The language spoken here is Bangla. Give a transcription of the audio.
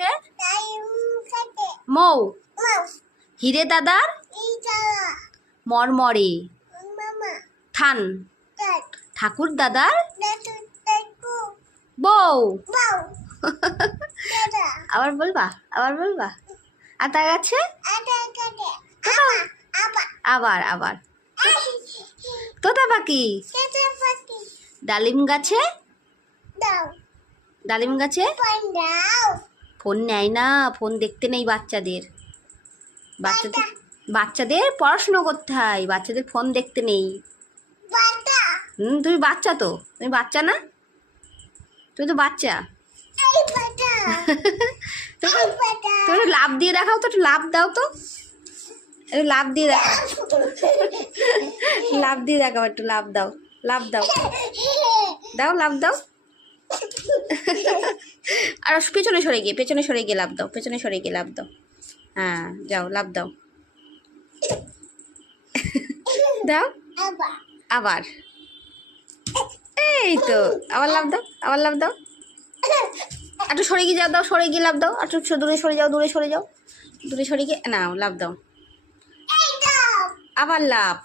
গাছে মৌ। হিরে দাদার মরমরে থান। ঠাকুর দাদার বউ। আবার বলবা, আবার বলবা। আতা গাছে আবার আবার তোতা পাখি। ডালিম গাছে ডালিম গাছে ফোন নেয় না, ফোন দেখতে নেই বাচ্চাদের। বাচ্চাদের পড়াশুনো করতে হয়, বাচ্চাদের ফোন দেখতে নেই। তুমি বাচ্চা তো, তুমি বাচ্চা না? তুমি তো বাচ্চা। তুমি লাভ দিয়ে দেখাও তো, একটু লাভ দাও তো, একটু লাভ দিয়ে দেখাও, লাভ দিয়ে দেখাও, একটু লাভ দাও, লাভ দাও, দাও লাভ দাও। আর পেছনে সরে গিয়ে লাভ দাও, পেছনে সরে গিয়ে লাভ দাও। হ্যাঁ যাও লাভ দাও, দাও আবার। এই তো আবার লাভ দাও, আবার লাভ দাও। একটু সরে গিয়ে যাও, দাও সরে গিয়ে লাভ দাও, একটু দূরে সরে যাও, দূরে সরে যাও, দূরে সরে গিয়ে নাও লাভ দাও, আবার লাভ।